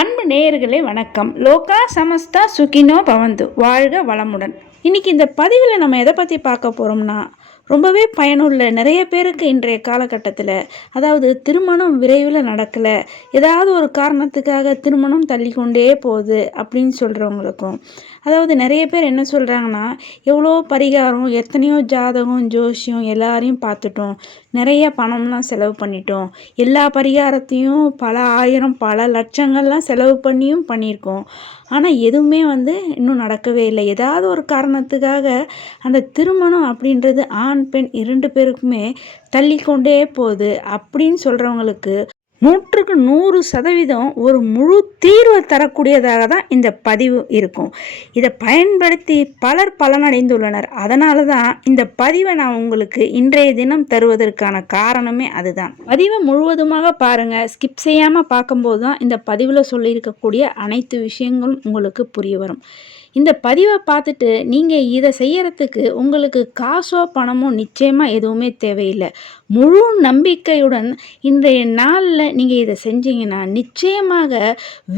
அன்பு நேயர்களே வணக்கம். லோகா சமஸ்தா சுகினோ பவந்து, வாழ்க வளமுடன். இன்னைக்கு இந்த பதிவில் நம்ம எதை பற்றி பார்க்க போகிறோம்னா, ரொம்பவே பயனுள்ள நிறைய பேருக்கு இன்றைய காலகட்டத்தில், அதாவது திருமணம் விரைவில் நடக்கலை, ஏதாவது ஒரு காரணத்துக்காக திருமணம் தள்ளிக்கொண்டே போகுது அப்படின்னு சொல்கிறவங்களுக்கும், அதாவது நிறைய பேர் என்ன சொல்கிறாங்கன்னா, எவ்வளோ பரிகாரம், எத்தனையோ ஜாதகம், ஜோசியம் எல்லாரையும் பார்த்துட்டோம், நிறைய பணம்லாம் செலவு பண்ணிட்டோம், எல்லா பரிகாரத்தையும் பல ஆயிரம் பல லட்சங்கள்லாம் செலவு பண்ணியும் பண்ணியிருக்கோம், ஆனால் எதுவுமே இன்னும் நடக்கவே இல்லை. ஏதாவது ஒரு காரணத்துக்காக அந்த திருமணம் அப்படின்றது ஆண் பெண் 2 பேருக்குமே தள்ளிக்கொண்டே போகுது அப்படின்னு சொல்கிறவங்களுக்கு 100க்கு 100% ஒரு முழு தீர்வை தரக்கூடியதாக தான் இந்த பதிவு இருக்கும். இதை பயன்படுத்தி பலர் பலனடைந்துள்ளனர். அதனால தான் இந்த பதிவை நான் உங்களுக்கு இன்றைய தினம் தருவதற்கான காரணமே அதுதான். பதிவை முழுவதுமாக பாருங்கள். ஸ்கிப் செய்யாமல் பார்க்கும்போது தான் இந்த பதிவில் சொல்லியிருக்கக்கூடிய அனைத்து விஷயங்களும் உங்களுக்கு புரிய வரும். இந்த பதிவை பார்த்துட்டு நீங்கள் இதை செய்யறதுக்கு உங்களுக்கு காசோ பணமோ நிச்சயமாக எதுவுமே தேவையில்லை. முழு நம்பிக்கையுடன் இன்றைய நாளில் நீங்கள் இதை செஞ்சீங்கன்னா நிச்சயமாக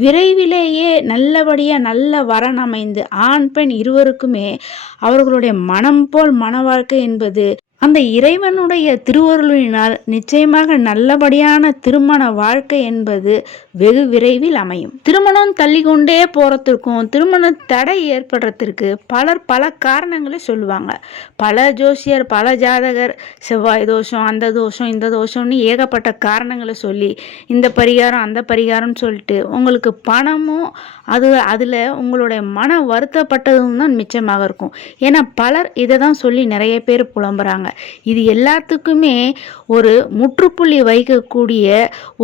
விரைவிலேயே நல்லபடியாக நல்ல வரன் அமைந்து ஆண் பெண் இருவருக்குமே அவர்களுடைய மனம் போல் மன வாழ்க்கை என்பது அந்த இறைவனுடைய திருவருளினால் நிச்சயமாக நல்லபடியான திருமண வாழ்க்கை என்பது வெகு விரைவில் அமையும். திருமணம் தள்ளி கொண்டே போகிறதுக்கும் திருமண தடை ஏற்படுறதுக்கு பலர் பல காரணங்களை சொல்லுவாங்க. பல ஜோசியர் பல ஜாதகர் செவ்வாய் தோஷம், அந்த தோஷம், இந்த தோஷம்னு ஏகப்பட்ட காரணங்களை சொல்லி இந்த பரிகாரம் அந்த பரிகாரம்னு சொல்லிட்டு உங்களுக்கு பணமும் அதில் உங்களுடைய மன வருத்தப்பட்டதும் தான் மிச்சமாக இருக்கும். ஏன்னா பலர் இதை தான் சொல்லி நிறைய பேர் புலம்புறாங்க. இது எல்லாத்துக்குமே ஒரு முற்றுப்புள்ளி வைக்கக்கூடிய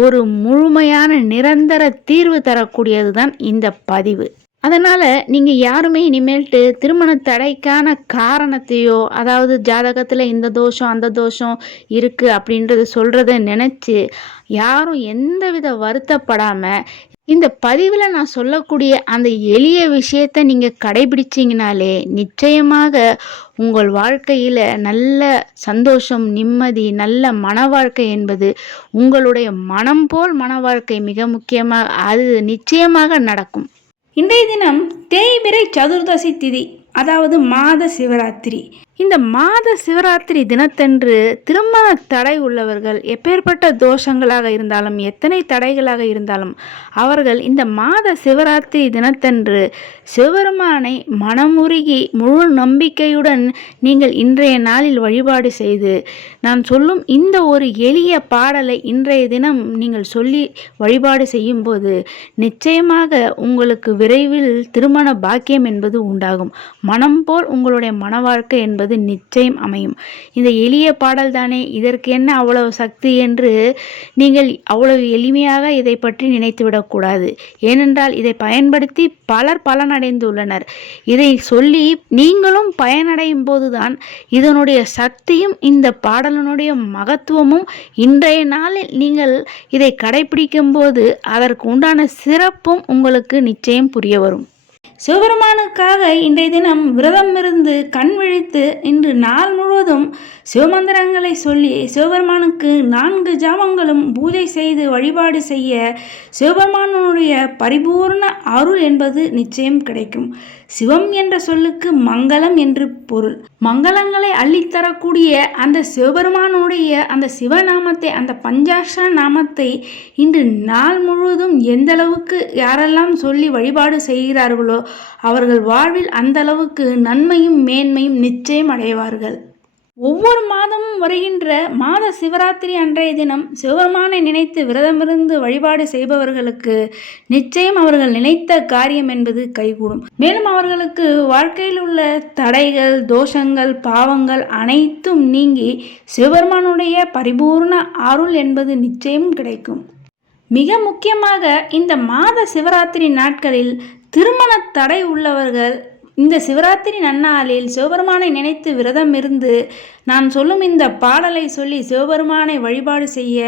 ஒரு முழுமையான நிரந்தர தீர்வு தரக்கூடியது தான் இந்த பதிவு. அதனால் நீங்கள் யாருமே இனிமேல்ட்டு திருமண தடைக்கான காரணத்தையோ, அதாவது ஜாதகத்தில் இந்த தோஷம் அந்த தோஷம் இருக்குது அப்படின்றது சொல்கிறத நினச்சி யாரும் எந்தவித வருத்தப்படாமல் இந்த பதிவில் நான் சொல்லக்கூடிய அந்த எளிய விஷயத்தை நீங்கள் கடைபிடிச்சிங்கனாலே நிச்சயமாக உங்கள் வாழ்க்கையில் நல்ல சந்தோஷம், நிம்மதி, நல்ல மன வாழ்க்கை என்பது உங்களுடைய மனம் போல் மன வாழ்க்கை மிக முக்கியமாக அது நிச்சயமாக நடக்கும். இன்றைய தினம் தேய்பிறை சதுர்தசி திதி, அதாவது மாத சிவராத்திரி. இந்த மாத சிவராத்திரி தினத்தன்று திருமண தடை உள்ளவர்கள் எப்பேற்பட்ட தோஷங்களாக இருந்தாலும் எத்தனை தடைகளாக இருந்தாலும் அவர்கள் இந்த மாத சிவராத்திரி தினத்தன்று சிவபெருமானை மனமுருகி முழு நம்பிக்கையுடன் நீங்கள் இன்றைய நாளில் வழிபாடு செய்து நான் சொல்லும் இந்த ஒரு எளிய பாடலை இன்றைய தினம் நீங்கள் சொல்லி வழிபாடு செய்யும்போது நிச்சயமாக உங்களுக்கு விரைவில் திருமண பாக்கியம் என்பது உண்டாகும். மனம் போல் உங்களுடைய மன வாழ்க்கை என்பது நிச்சயம் அமையும். இந்த எளிய பாடல் தானே, இதற்கு என்ன அவ்வளவு சக்தி என்று நீங்கள் அவ்வளவு எளிமையாக இதை பற்றி நினைத்துவிடக்கூடாது. ஏனென்றால் இதை பயன்படுத்தி பலர் பலனடைந்துள்ளனர். இதை சொல்லி நீங்களும் பயனடையும் போதுதான் இதனுடைய சக்தியும் இந்த பாடலினுடைய மகத்துவமும் இன்றைய நாளில் நீங்கள் இதை கடைபிடிக்கும் போது அதற்கு உண்டான சிறப்பும் உங்களுக்கு நிச்சயம் புரிய வரும். சிவபெருமானுக்காக இன்றைய தினம் விரதம் இருந்து கண் விழித்து இன்று நாள் முழுவதும் சிவமந்திரங்களை சொல்லி சிவபெருமானுக்கு 4 ஜாமங்களும் பூஜை செய்து வழிபாடு செய்ய சிவபெருமானுடைய பரிபூர்ண அருள் என்பது நிச்சயம் கிடைக்கும். சிவம் என்ற சொல்லுக்கு மங்களம் என்று பொருள். மங்களங்களை அள்ளித்தரக்கூடிய அந்த சிவபெருமானுடைய அந்த சிவநாமத்தை, அந்த பஞ்சாட்சர நாமத்தை இன்று நாள் முழுவதும் எந்த அளவுக்கு யாரெல்லாம் சொல்லி வழிபாடு செய்கிறார்களோ அவர்கள் வாழ்வில் அந்த அளவுக்கு நன்மையும் மேன்மையும் நிச்சயம் அடைவார்கள். ஒவ்வொரு மாதமும் வருகின்ற மாத சிவராத்திரி அன்றைய தினம் சிவபெருமானை நினைத்து விரதமிருந்து வழிபாடு செய்பவர்களுக்கு நிச்சயம் அவர்கள் நினைத்த காரியம் என்பது கைகூடும். மேலும் அவர்களுக்கு வாழ்க்கையில் உள்ள தடைகள், தோஷங்கள், பாவங்கள் அனைத்தும் நீங்கி சிவபெருமானுடைய பரிபூர்ண அருள் என்பது நிச்சயம் கிடைக்கும். மிக முக்கியமாக இந்த மாத சிவராத்திரி நாட்களில் திருமண தடை உள்ளவர்கள் இந்த சிவராத்திரி நன்னாளில் சிவபெருமானை நினைத்து விரதம் இருந்து நான் சொல்லும் இந்த பாடலை சொல்லி சிவபெருமானை வழிபாடு செய்ய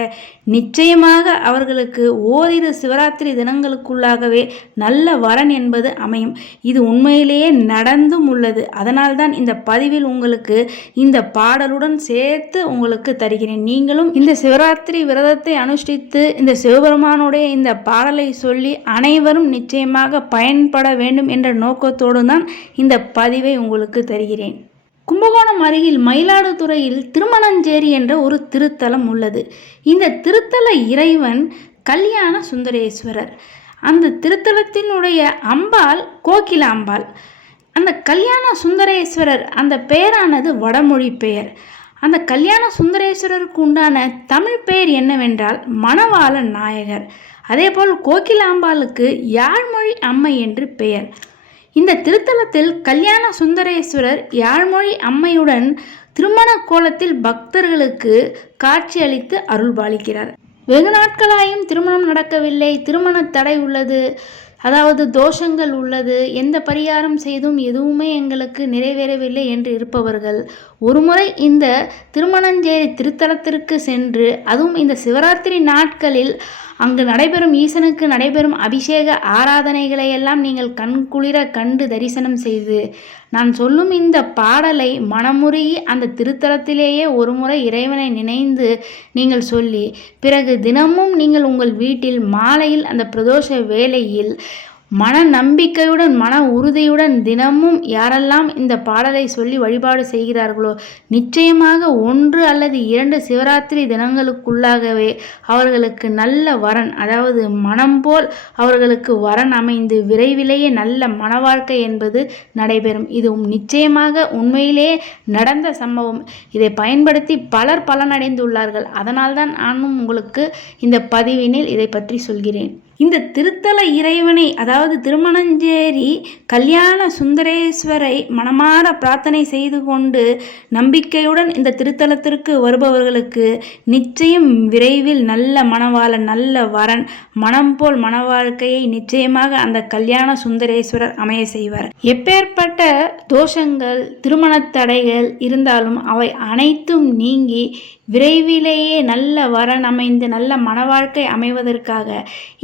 நிச்சயமாக அவர்களுக்கு ஓரிரு சிவராத்திரி தினங்களுக்குள்ளாகவே நல்ல வரன் என்பது அமையும். இது உண்மையிலேயே நடந்தும் உள்ளது. அதனால்தான் இந்த பதிவில் உங்களுக்கு இந்த பாடலுடன் சேர்த்து உங்களுக்கு தருகிறேன். நீங்களும் இந்த சிவராத்திரி விரதத்தை அனுஷ்டித்து இந்த சிவபெருமானுடைய இந்த பாடலை சொல்லி அனைவரும் நிச்சயமாக பயன்பட வேண்டும் என்ற நோக்கத்தோடு தான் இந்த பதிவை உங்களுக்கு தருகிறேன். கும்பகோணம் அருகில் மயிலாடுதுறையில் திருமணஞ்சேரி என்ற ஒரு திருத்தலம் உள்ளது. இந்த திருத்தல இறைவன் கல்யாண சுந்தரேஸ்வரர். அந்த திருத்தலத்தினுடைய அம்பாள் கோகிலாம்பாள். அந்த கல்யாண சுந்தரேஸ்வரர் அந்த பெயரானது வடமொழி பெயர். அந்த கல்யாண சுந்தரேஸ்வரருக்கு உண்டான தமிழ் பெயர் என்னவென்றால் மணவாள நாயகர். அதேபோல் கோகிலாம்பாளுக்கு யாழ்மொழி அம்மை என்று பெயர். இந்த திருத்தலத்தில் கல்யாண சுந்தரேஸ்வரர் யாழ்மொழி அம்மையுடன் திருமண கோலத்தில் பக்தர்களுக்கு காட்சியளித்து அருள்பாலிக்கிறார். வெகு நாட்களாயும் திருமணம் நடக்கவில்லை, திருமண தடை உள்ளது, அதாவது தோஷங்கள் உள்ளது, எந்த பரிகாரம் செய்தும் எதுவுமே எங்களுக்கு நிறைவேறவில்லை என்று இருப்பவர்கள் ஒருமுறை இந்த திருமணஞ்சேரி திருத்தலத்திற்கு சென்று, அதுவும் இந்த சிவராத்திரி நாட்களில் அங்கு நடைபெறும் ஈசனுக்கு நடைபெறும் அபிஷேக ஆராதனைகளை எல்லாம் நீங்கள் கண்குளிர கண்டு தரிசனம் செய்து நான் சொல்லும் இந்த பாடலை மனமுருகி அந்த திருத்தலத்திலேயே ஒருமுறை இறைவனை நினைந்து நீங்கள் சொல்லி பிறகு தினமும் நீங்கள் உங்கள் வீட்டில் மாலையில் அந்த பிரதோஷ வேளையில் மன நம்பிக்கையுடன் மன உறுதியுடன் தினமும் யாரெல்லாம் இந்த பாடலை சொல்லி வழிபாடு செய்கிறார்களோ நிச்சயமாக 1 அல்லது 2 சிவராத்திரி தினங்களுக்குள்ளாகவே அவர்களுக்கு நல்ல வரன், அதாவது மனம் போல் அவர்களுக்கு வரன் அமைந்து விரைவிலேயே நல்ல மன வாழ்க்கை என்பது நடைபெறும். இது நிச்சயமாக உண்மையிலேயே நடந்த சம்பவம். இதை பயன்படுத்தி பலர் பலனடைந்துள்ளார்கள். அதனால்தான் நானும் உங்களுக்கு இந்த பதிவினில் இதை பற்றி சொல்கிறேன். இந்த திருத்தல இறைவனை, அதாவது திருமணஞ்சேரி கல்யாண சுந்தரேஸ்வரை மனமாற பிரார்த்தனை செய்து கொண்டு நம்பிக்கையுடன் இந்த திருத்தலத்திற்கு வருபவர்களுக்கு நிச்சயம் விரைவில் நல்ல மணவாள நல்ல வரன் மனம் போல் மன வாழ்க்கையை நிச்சயமாக அந்த கல்யாண சுந்தரேஸ்வரர் அமைய செய்வார். எப்பேற்பட்ட தோஷங்கள் திருமண தடைகள் இருந்தாலும் அவை அனைத்தும் நீங்கி விரைவிலேயே நல்ல வரன் அமைந்து நல்ல மன வாழ்க்கை அமைவதற்காக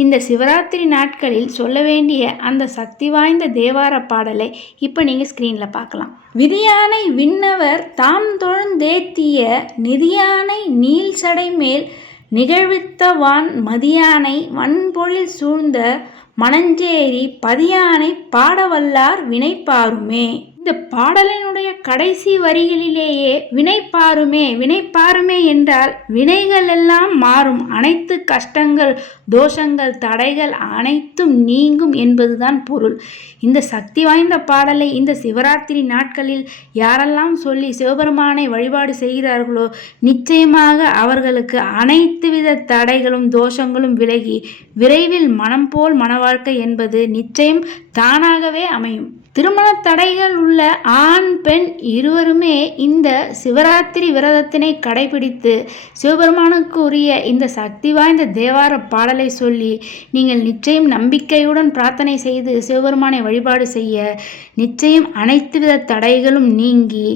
இந்த சிவராத்திரி நாட்களில் சொல்ல வேண்டிய அந்த சக்தி வாய்ந்த தேவார பாடலை இப்போ நீங்கள் ஸ்க்ரீனில் பார்க்கலாம். விதியானை விண்ணவர் தாம் தொழுந்தேத்திய நிதியானை நீல் சடை மேல் நிகழ்வித்த வான் மதியானை வன்பொழில் சூழ்ந்த மணஞ்சேரி பதியானை பாடவல்லார் வினைப்பாருமே. இந்த பாடலினுடைய கடைசி வரிகளிலேயே வினைப்பாருமே வினைப்பாருமே என்றால் வினைகள் எல்லாம் மாறும், அனைத்து கஷ்டங்கள் தோஷங்கள் தடைகள் அனைத்தும் நீங்கும் என்பதுதான் பொருள். இந்த சக்தி வாய்ந்த பாடலை இந்த சிவராத்திரி நாட்களில் யாரெல்லாம் சொல்லி சிவபெருமானை வழிபாடு செய்கிறார்களோ நிச்சயமாக அவர்களுக்கு அனைத்து வித தடைகளும் தோஷங்களும் விலகி விரைவில் மனம் போல் மன வாழ்க்கை என்பது நிச்சயம் தானாகவே அமையும். திருமண தடைகள் உள்ள ஆண் பெண் இருவருமே இந்த சிவராத்திரி விரதத்தினை கடைபிடித்து சிவபெருமானுக்கு உரிய இந்த சக்தி வாய்ந்த தேவார பாடலை சொல்லி நீங்கள் நிச்சயம் நம்பிக்கையுடன் பிரார்த்தனை செய்து சிவபெருமானை வழிபாடு செய்ய நிச்சயம் அனைத்து வித தடைகளும் நீங்கி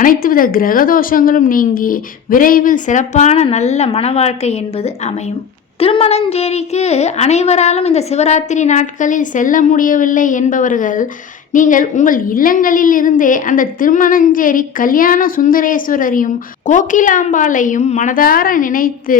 அனைத்து வித கிரகதோஷங்களும் நீங்கி விரைவில் சிறப்பான நல்ல மன வாழ்க்கை என்பது அமையும். திருமணஞ்சேரிக்கு அனைவராலும் இந்த சிவராத்திரி நாட்களில் செல்ல முடியவில்லை என்பவர்கள் நீங்கள் உங்கள் இல்லங்களில் இருந்தே அந்த திருமணஞ்சேரி கல்யாண சுந்தரேஸ்வரரையும் கோகிலாம்பாளையும் மனதார நினைத்து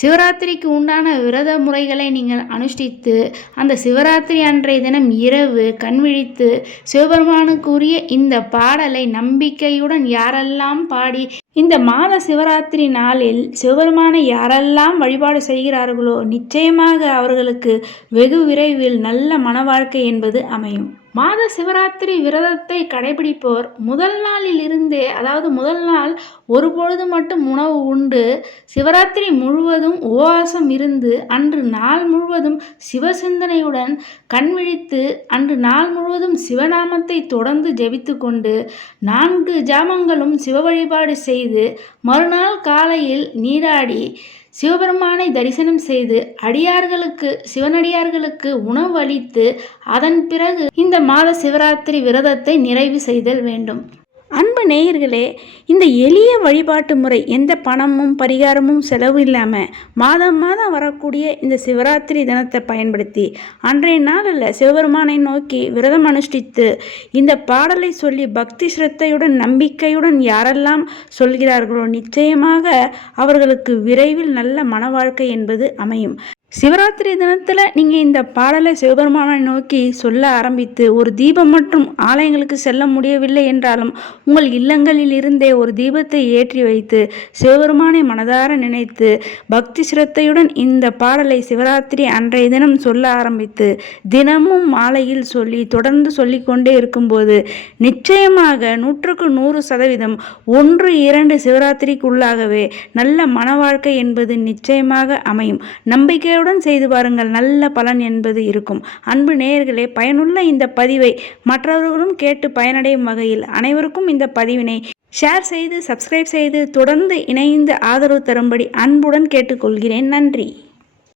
சிவராத்திரிக்கு உண்டான விரத முறைகளை நீங்கள் அனுஷ்டித்து அந்த சிவராத்திரி அன்றைய தினம் இரவு கண்விழித்து சிவபெருமானுக்குரிய இந்த பாடலை நம்பிக்கையுடன் யாரெல்லாம் பாடி இந்த மாத சிவராத்திரி நாளில் சிவபெருமானை யாரெல்லாம் வழிபாடு செய்கிறார்களோ நிச்சயமாக அவர்களுக்கு வெகு விரைவில் நல்ல மன வாழ்க்கை என்பது அமையும். மாத சிவராத்திரி விரதத்தை கடைபிடிப்போர் முதல் நாளில் இருந்தே, அதாவது முதல் நாள் ஒரு பொழுது மட்டும் உணவு உண்டு சிவராத்திரி முழுவதும் உபவாசம் இருந்து அன்று நாள் முழுவதும் சிவசிந்தனையுடன் கண்விழித்து அன்று நாள் முழுவதும் சிவநாமத்தை தொடர்ந்து ஜெபித்து கொண்டு 4 ஜாமங்களும் சிவ வழிபாடு செய்து மறுநாள் காலையில் நீராடி சிவபெருமானை தரிசனம் செய்து அடியார்களுக்கு சிவனடியார்களுக்கு உணவு அளித்து அதன் பிறகு இந்த மாத சிவராத்திரி விரதத்தை நிறைவு செய்தல் வேண்டும். அன்பு நேயர்களே, இந்த எளிய வழிபாட்டு முறை எந்த பணமும் பரிகாரமும் செலவு இல்லாமல் மாதம் மாதம் வரக்கூடிய இந்த சிவராத்திரி தினத்தை பயன்படுத்தி அன்றைய நாளில் சிவபெருமானை நோக்கி விரதம் அனுஷ்டித்து இந்த பாடலை சொல்லி பக்தி சிரத்தையுடன் நம்பிக்கையுடன் யாரெல்லாம் சொல்கிறார்களோ நிச்சயமாக அவர்களுக்கு விரைவில் நல்ல மன வாழ்க்கை என்பது அமையும். சிவராத்திரி தினத்தில் நீங்கள் இந்த பாடலை சிவபெருமானை நோக்கி சொல்ல ஆரம்பித்து ஒரு தீபம் மற்றும் ஆலயங்களுக்கு செல்ல முடியவில்லை என்றாலும் உங்கள் இல்லங்களில் இருந்தே ஒரு தீபத்தை ஏற்றி வைத்து சிவபெருமானை மனதார நினைத்து பக்தி சிரத்தையுடன் இந்த பாடலை சிவராத்திரி அன்றைய தினம் சொல்ல ஆரம்பித்து தினமும் மாலையில் சொல்லி தொடர்ந்து சொல்லிக்கொண்டே இருக்கும்போது நிச்சயமாக 100% 1-2 சிவராத்திரிக்குள்ளாகவே நல்ல மன வாழ்க்கை என்பது நிச்சயமாக அமையும். நம்பிக்கையுடன் செய்து பாருங்கள், நல்ல பலன் என்பது இருக்கும். அன்பு நேயர்களே, பயனுள்ள இந்த பதிவை மற்றவர்களும் கேட்டு பயனடையும் வகையில் அனைவருக்கும் இந்த பதிவினை ஷேர் செய்து சப்ஸ்கிரைப் செய்து தொடர்ந்து இணைந்து ஆதரவு தரும்படி அன்புடன் கேட்டுக்கொள்கிறேன். நன்றி.